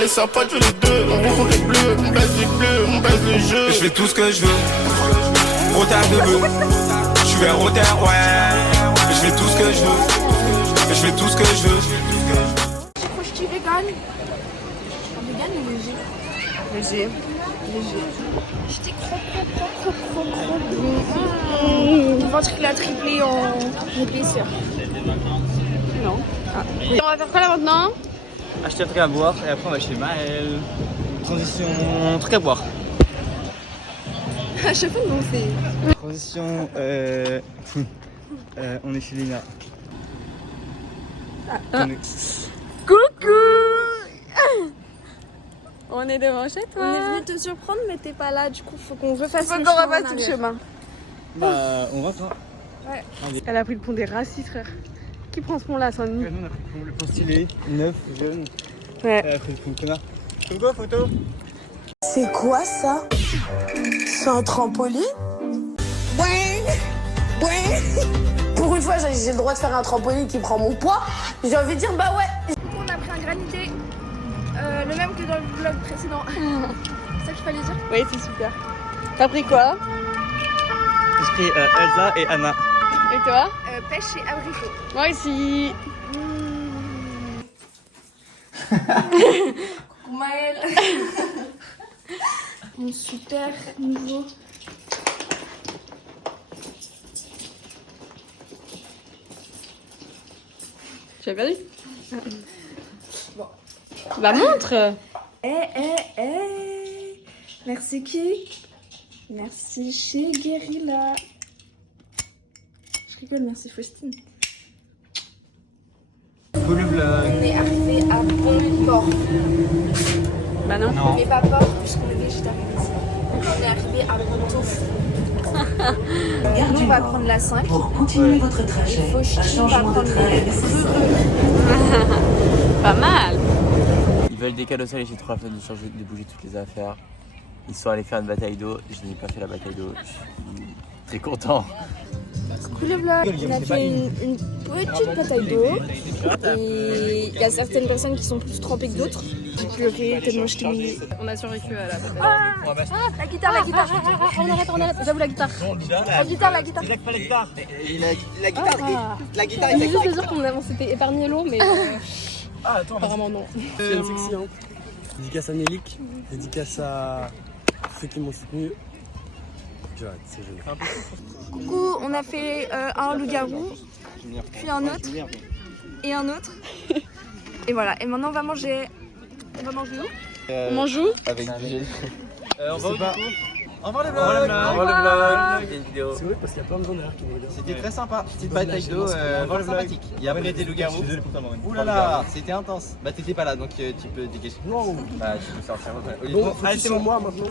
Elle est sympa, tu les deux. On rencontre les bleus, on baisse les bleus, on baisse les jeux. Je fais tout ce que je veux. Retard de bœuf. Je suis vers retard, ouais. Je fais tout ce que je veux. Je fais tout ce que je veux. Je vegan. Vegan ou léger? Léger. Léger. J'étais trop bon. Le ventre il a triplé en épaisseur. Non. Ah. Et on va faire quoi là maintenant? Acheter un truc à boire et après on va chez Maël. Transition truc à boire. À chaque fois on fait. Transition on est chez Lina. Coucou. On est devant chez toi. On est venu te surprendre mais t'es pas là, du coup faut qu'on refasse Faut le qu'on chemin repasse en tout le arrière. chemin. Bah on va toi. Ouais. Elle a pris le pont des Racis, frère. Qui prend ce pont là, Saint-Denis? Nous on a pris le pont stylé, neuf, jaune. Ouais. Elle a pris le pont connard. Comme quoi photo? C'est quoi ça? C'est un trampoline? Ouais. Pour une fois, j'ai le droit de faire un trampoline qui prend mon poids. J'ai envie de dire bah ouais. On a pris un granité, le même que dans le vlog précédent. C'est ça qu'il fallait dire? Oui, c'est super. T'as pris quoi? J'ai pris Elsa et Anna. Et toi? Pêche et abricot. Moi aussi. Coucou Maël. Mon super nouveau. Tu as perdu? Bon. Bah montre. Merci qui? Merci chez Guerilla. Je rigole, merci Faustine. Cool le vlog. On est arrivé à Bon-Port. Bah non. Mais pas port puisqu'on est végétarien ici. Donc on est arrivé à Pontouf. Nous on va prendre la 5. Pour continuer votre trajet, Et Faustine un changement va de prendre train est le nécessaire. Pas mal. Ils veulent décadosser, j'ai trop la flemme de changer, de bouger toutes les affaires. Ils sont allés faire une bataille d'eau, je n'ai pas fait la bataille d'eau, je suis très content. Coucou le vlog, on a fait une petite bataille d'eau et il y a certaines personnes qui sont plus trempées que d'autres. J'ai pleuré tellement j'étais mouillée. On a survécu à la bataille. La guitare, la guitare. On arrête, j'avoue la guitare. La guitare, la guitare. La guitare. La guitare. Je veux juste te dire qu'on s'était épargné l'eau, mais Ah attends. apparemment non. C'est une sexy, hein. Dédicace à Nélic, dédicace à ceux qui m'ont soutenu. C'est génial. Coucou, on a fait un loup-garou, puis un autre, et un autre. Et voilà, et maintenant on va manger. On va manger où? On mange où? Avec du gel. On va où du coup? Au revoir le Au revoir le vlog. Au revoir le vlog. Il y a une vidéo. C'est vrai parce qu'il y a plein de gens derrière qui nous regardent. C'était très sympa, petite bataille d'eau, sympathique. Il y a après des loups-garous. Ouh là là, c'était intense. Bah t'étais pas là donc tu peux dégager. Non. Bah tu peux sortir. Bon, Allez c'est bon. moi maintenant.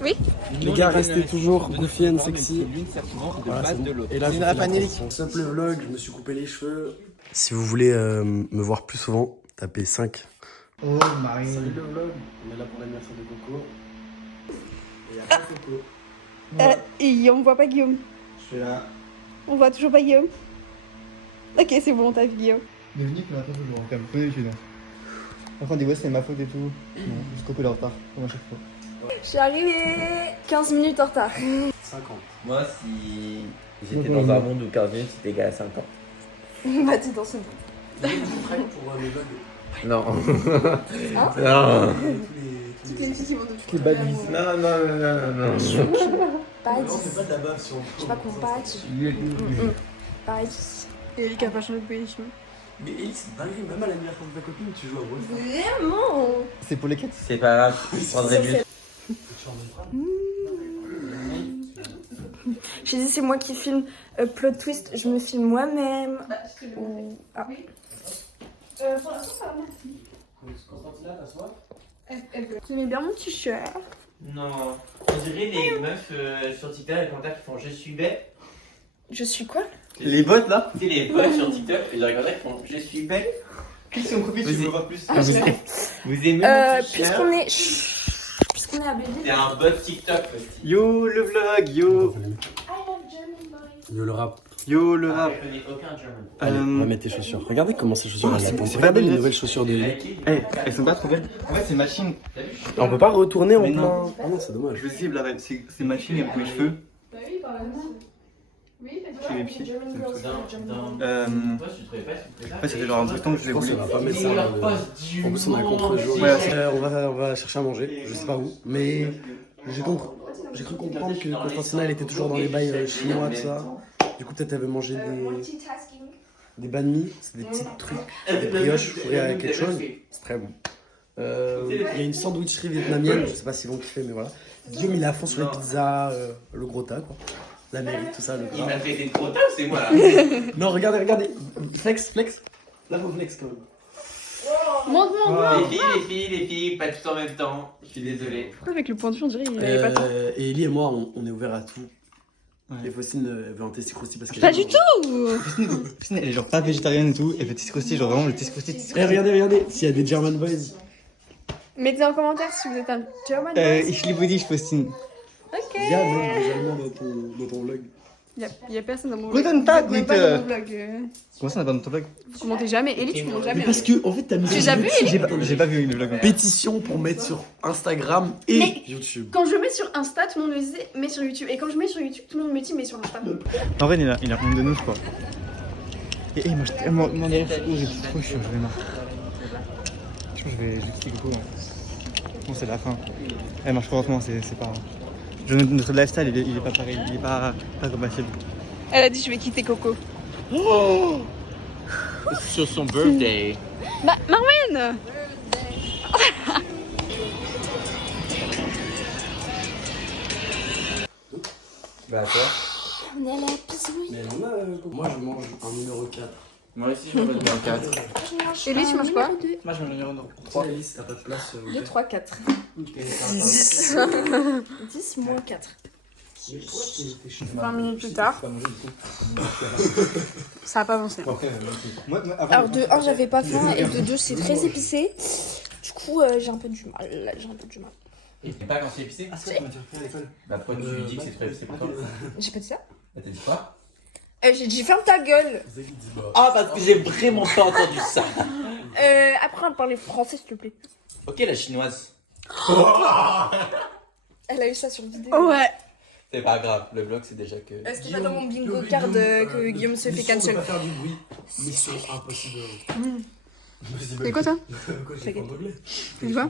Oui. Les gars, restez toujours bouffi and sexy. L'une sert souvent de Voilà, base c'est de bon. l'autre. Et là, C'est je une fais la rapanelli. transition. Stop le vlog, je me suis coupé les cheveux. Si vous voulez me voir plus souvent, tapez 5. Oh Marie. Salut le vlog, on est là pour l'anniversaire de Coco. Et il y a pas Coco. Et on voit pas Guillaume. Je suis là. On voit toujours pas Guillaume. Ok, c'est bon, t'as vu Guillaume. Devenu qu'on attend toujours, comme d'habitude. Après on dit ouais c'est ma faute et tout. Non, juste Coco est en retard, comme à chaque fois. Je suis arrivée 15 minutes en retard. 50. Moi, si j'étais dans un monde où 15 minutes c'était égal à 5 ans. Bah dis dans ce monde. Vous êtes prêts pour le vlog? Non. Hein? Non. Toutes les filles qui vont de Qui bad bis. Non. Pas Non, c'est pas de la bave sur Je sais pas qu'on patch. Pareil. Et Ellie qui a pas changé de position. Mais Ellie, c'est dingue, même à l'anniversaire de ta copine, tu joues à Wolf. Vraiment? C'est pour les quêtes. C'est pas grave, je prendrai mieux. J'ai dit c'est moi qui filme. Plot twist, je me filme moi-même. Ah. Pour l'instant ça va, merci. Constantina, t'as soif? Tu mets bien mon t-shirt. Non. On dirait les meufs sur TikTok et commentaires qui font je suis bête. Je suis quoi? Les bots là? Tu sais, les bots sur TikTok et les commentaires qui font je suis bête. Qu'est-ce qu'on copie, tu veux voir plus? Ah, je l'ai. Vous aimez mon t-shirt? Puisqu'on est à Belleville. C'est un bot TikTok aussi. Yo le vlog, yo. Yo le rap. Yo le rap. Allez, on va mettre tes chaussures. Regardez comment ces chaussures elles sont. c'est Regardez pas les des- nouvelles chaussures de Ellie. Eh, elles sont pas trop belles. En fait, c'est machine. On peut pas retourner en Mais plein. non. Ah non, c'est dommage. Je cible là, c'est machine avec mes cheveux. J'ai mes pieds. Ouais, ça fait genre un bout de temps que je les Je pense voulais. qu'on va pas mettre ça là. En plus, on a contre-jour. Ouais, On va chercher à manger. Je sais pas où. Mais j'ai cru comprendre que Constantina elle était toujours dans les bails chinois, tout ça. Du coup, peut-être elle veut manger des banh mi. C'est des petits trucs. Des brioches fourrées avec quelque chose. C'est très bon. Il y a une sandwicherie vietnamienne. Je sais pas s'ils vont kiffer, mais voilà. Guillaume, il est à fond sur les pizzas, le gros tas, quoi. La mairie, tout ça, le Il gras. m'a traité de gros tas ou c'est moi là? Non, regardez. Flex. Là, faut flex quand même. Les filles, pas tout en même temps. Je suis désolé. Pourquoi avec le pointu, on dirait qu'il avait pas de temps. Et Ellie et moi, on est ouverts à tout. Et Faustine elle veut un testé croustillant parce qu'elle Pas est- du tout. Christine, elle est genre pas végétarienne et tout. Elle fait tiscrosti, genre vraiment le tiscrosti. Eh, regardez, s'il y a des German boys. Mettez en commentaire si vous êtes un German boy. Ich liebe dich, Faustine. Ok. Il y a même des Allemands dans ton vlog. Y a personne dans mon Guten vlog. Tag, Même bitte. pas dans mon vlog. Comment ça, on a pas dans ton vlog? Vous commentez jamais. Ellie, tu commentes jamais. Mais parce que, en fait, t'as mis J'ai déjà vu, Ellie. J'ai pas vu le vlog. pétition pour mettre sur Instagram et Mais- YouTube. Quand je mets sur Insta, tout le monde me disait mais sur YouTube. Et quand je mets sur YouTube, tout le monde me dit mais sur Insta. En vrai, il a honte de nous, quoi. Et moi, j'ai trop chaud, je vais marre. Je pense que je vais quitter Coco. Bon, c'est la fin. Elle marche correctement, c'est pas. Notre lifestyle, il est pas pareil, il est pas compatible. Elle a dit je vais quitter Coco. Sur son birthday. Bah Marwen. Bah toi? On est à la piscine. Mais on a, moi, je mange un numéro 4. Moi aussi je me en 4. Ellie, tu manges quoi? Moi je me numéro 3 Ellie, si t'as pas de place. 2, 3, 4. 10. 10 moins 4. 20 minutes plus tard. Ça a pas avancé. Alors de 1 j'avais pas faim et de 2 c'est très épicé. Du coup j'ai un peu du mal. Et t'es pas quand c'est épicé? Ah, c'est ça, tu m'as fait à l'école. Bah pourquoi tu lui dis que c'est très épicé pour toi? J'ai pas dit ça. Bah t'as dit quoi? J'ai dit ferme ta gueule. Ah parce que j'ai vraiment pas entendu ça. Après on va parler français s'il te plaît. Ok la chinoise. Elle a eu ça sur vidéo. Ouais. C'est pas grave, le vlog c'est déjà que... C'était pas dans mon bingo card que Guillaume se fait cancel. On va faire du bruit. Mission impossible. C'est quoi ça? J'ai pas d'anglais. Tu vois?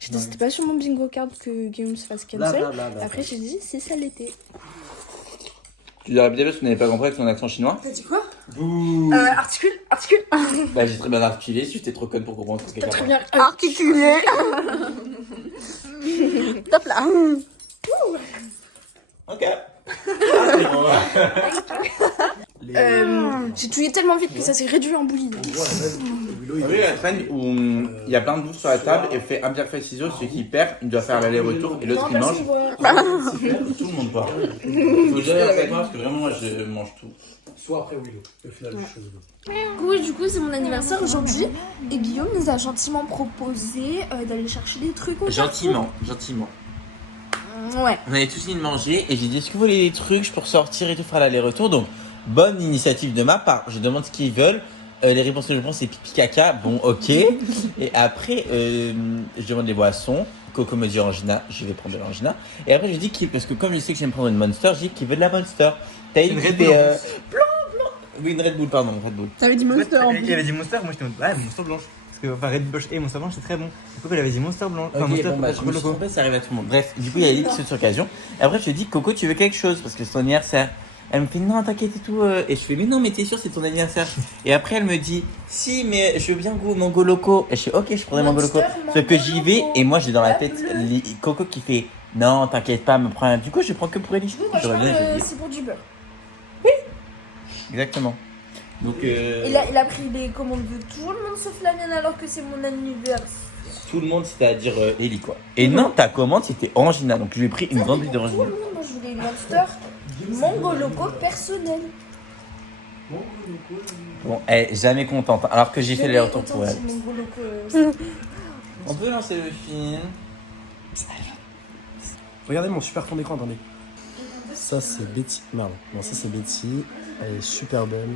J'ai dit c'était pas sur mon bingo card que Guillaume se fasse cancel. Après j'ai dit si ça l'était. Tu dois répéter parce que tu n'avais pas compris avec ton accent chinois. T'as dit quoi? Bouh. Articule. Bah j'ai très bien articulé, si j'étais trop conne pour comprendre ce que T'as quelqu'un très bien Articulé. Top là. Ok. J'ai touillé tellement vite que ça s'est réduit en bouillie. Vous avez la scène où il y a plein de bouffe sur la table et fait un pierre feuille ciseaux, celui qui perd, il doit faire l'aller-retour et l'autre il mange. Tout le monde part. Faut jamais avec moi parce que vraiment moi je mange tout. Soit après Willow. Au final, les choses. Oui, du coup, c'est mon anniversaire aujourd'hui et Guillaume nous a gentiment proposé d'aller chercher des trucs au Gentiment. Carrefour. Ouais. On avait tous fini de manger et j'ai dit est-ce que vous voulez des trucs pour sortir et tout faire l'aller-retour. Donc bonne initiative de ma part. Je demande ce qu'ils veulent. Les réponses que je prends c'est pipi caca. Bon ok. Et après je demande les boissons. Coco me dit Orangina, je vais prendre de l'Orangina. Et après je dis qu'il, parce que comme je sais que j'aime prendre une Monster, je dis qu'il veut de la Monster. T'as une Red qui Bull, fait blanc. Oui une Red Bull pardon Red Bull. T'avais dit Monster en Il avait dit Monster, moi j'étais en mode ouais, Monster blanche. Parce que enfin, Red Bull et Monster blanche c'est très bon. Du coup, elle avait dit Monster blanche. Enfin, Ok, Monster bon, bah, je me suis Loco. trompé, ça arrive à tout le monde. Bref, du coup, il y a Ellie qui saute sur occasion. Et après, je lui dis, Coco, tu veux quelque chose? Parce que c'est ton anniversaire. Elle me fait, non, t'inquiète et tout. Et je fais, mais non, mais t'es sûr, c'est ton anniversaire. Et après, elle me dit, si, mais je veux bien goût Mango Loco. Et je fais, ok, je prendrai Mango Loco. Sauf que j'y vais, et moi, j'ai dans la tête Coco qui fait, non, t'inquiète pas, me prends un. Du coup, je prends que pour Ellie. Moi je J'aurais bien parle, dit. c'est pour du beurre. Exactement. Donc, Il a pris les commandes de tout le monde sauf la mienne alors que c'est mon anniversaire. tout le monde, c'est-à-dire Ellie, quoi. Et non, ta commande, c'était Orangina. Donc, je lui ai pris une grande bite Tout le d'Orangina. monde, moi je voulais une Monster Mango Loco personnel. Bon, elle est jamais contente. Alors que j'ai fait les retours pour elle. Mango Loco. On peut lancer le film. Regardez mon super fond d'écran, attendez. Ça c'est Betty. Merde. Non, ça c'est Betty. Elle est super belle.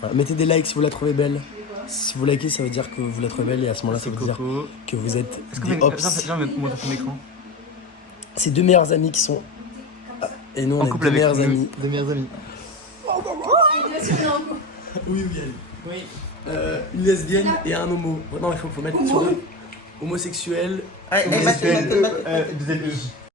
Voilà. Mettez des likes si vous la trouvez belle. Si vous likez, ça veut dire que vous la trouvez belle et à ce moment-là, ça veut dire que vous êtes des hops. Moi, ton écran. C'est deux meilleurs amis qui sont. Et nous, on est couple deux avec meilleurs amis. Deux meilleurs amis. Oui, une lesbienne et un homo. Non, il faut mettre sur homosexuel. Allez, homosexuel. Mathé.